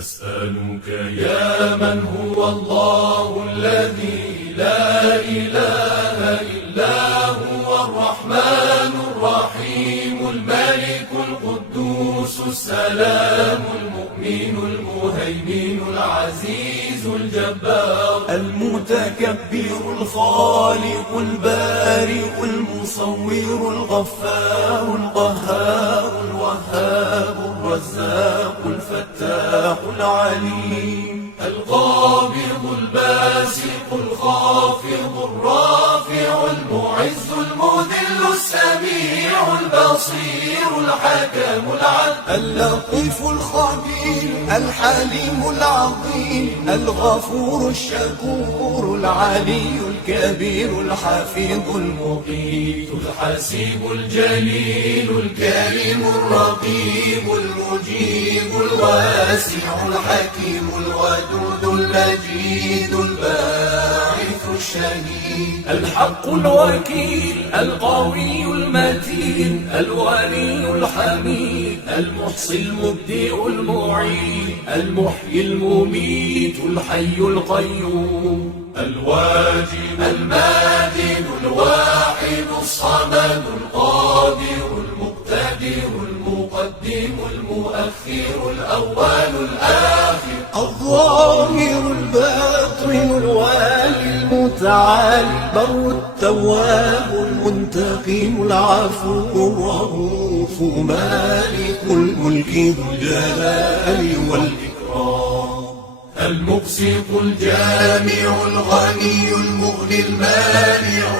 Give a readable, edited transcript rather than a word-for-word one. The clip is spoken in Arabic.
نسألك يا من هو الله الذي لا إله إلا هو الرحمن الرحيم الملك القدوس السلام المؤمن المهيمن العزيز الجبار المتكبر الخالق البارئ المصور الغفار القهار الوهاب الرزاق الفتاح العليم القابض الباسط الخافض الرافع المعز المذل السميع البصير الحكم العدل اللطيف الخبير الحليم العظيم الغفور الشكور العلي الكبير الحفيظ المقيت الحسيب الجليل الكريم الرقيب المجيب الواسع الحكيم الودود المجيد الباعث الشهيد الحق الوكيل القوي المتين الولي الحميد المحصي المبدئ المعيد المحيي المميت الحي القيوم الواجب الماجد الواحد الصمد القادر المقتدر المقدم المؤخر الأول الآخر الظاهر الباطن الوالي المتعالي بر التواب المنتقم العفو الرؤوف مالك الملك ذو الجلال والإكرام المبسط الجامع الغني المغني المانع